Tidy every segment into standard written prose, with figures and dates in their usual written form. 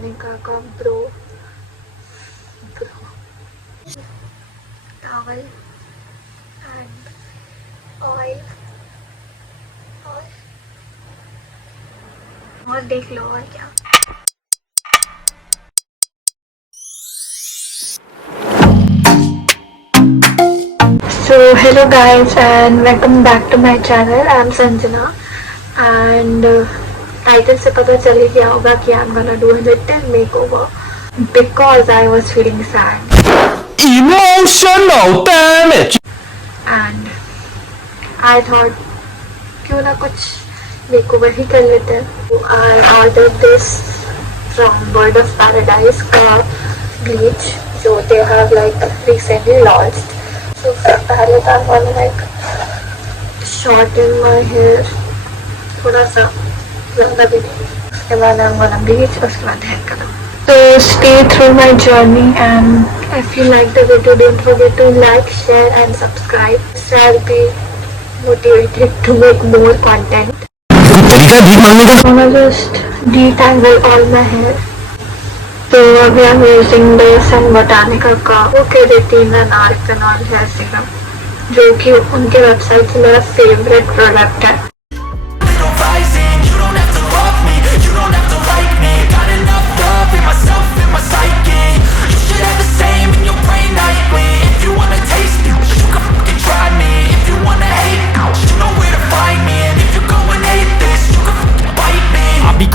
Makeup, towel and oil और देख लो और क्या. So hello guys and welcome back to my channel. I am Sanjana and title से पता चल ही गया होगा कि I'm gonna do a little makeover because I was feeling sad. Emotional damage. And I thought क्यों ना कुछ makeover ही कर लेते हैं. So I ordered this from Word of Paradyes का bleach जो they have like recently launched. So पहले तो I'm gonna like shorten my hair थोड़ा सा ज़्यादा भी नहीं. उसके बाद I'm gonna bleach उसके बाद hair color. So stay through my journey and if you like the video don't forget to like, share and subscribe. So I'll be motivated to make more content. I'm gonna just detangle all my hair. So अभी I'm using this and Botanica का keratin and arganol hair serum जो कि उनके website से मेरा favourite product है.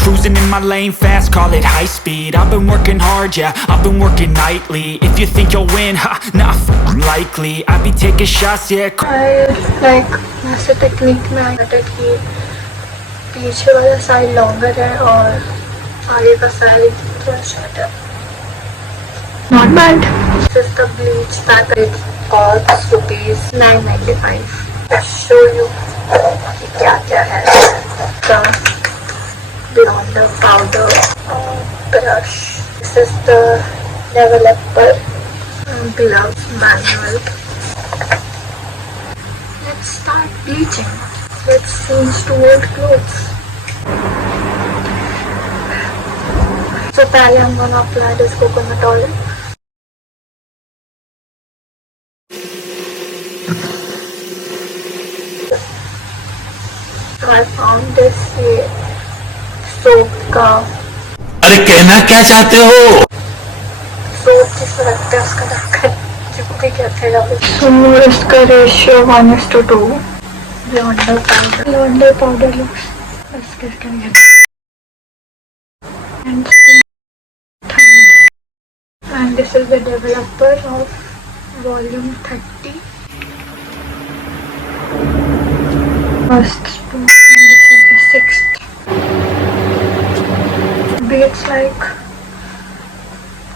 Cruising in my lane fast, call it high speed. I've been working hard, yeah, I've been working nightly. If you think you'll win, ha, nah, likely. I be taking shots, yeah. I like वैसे technique में आया था कि पीछे वाला side longer है और आगे का साइड थोड़ा शॉर्ट है. Not bad. This is the bleach that it costs rupees 995. I'll show you कि क्या क्या है. Blonder powder, brush. This is the developer gloves manual. Let's start bleaching. Let's change to old clothes. So पहले I'm gonna apply this coconut oil. So I found this soap का. अरे कहना क्या चाहते हो? सोप जिसमें लगता है उसका ढक्कन जिसको कहते हैं. So इसका ratio 1:2. Blonder powder looks and third. And this is the developer of volume 30. First spoon and this is the 6th. It's like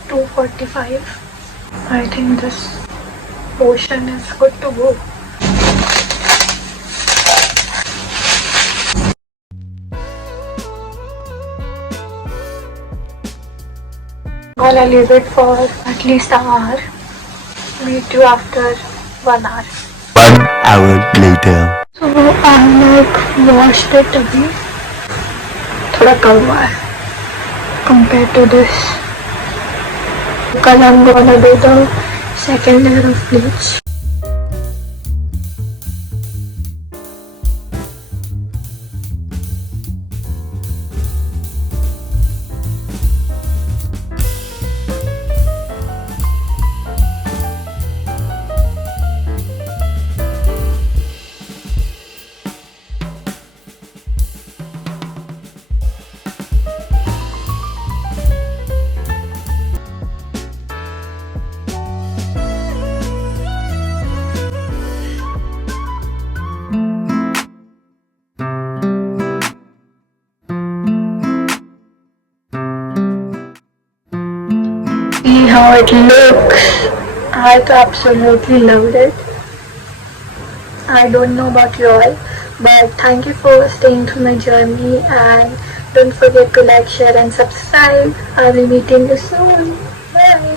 245. I think this portion is good to go. Gonna leave it for at least an hour. Meet you after 1 hour. 1 hour later. So I like washed it अभी थोड़ा कम हुआ है compared to this. Because I'm gonna do the second layer of bleach. See how it looks. I absolutely loved it. I don't know about you all, but thank you for staying through my journey and don't forget to like, share and subscribe. I'll be meeting you soon. Bye.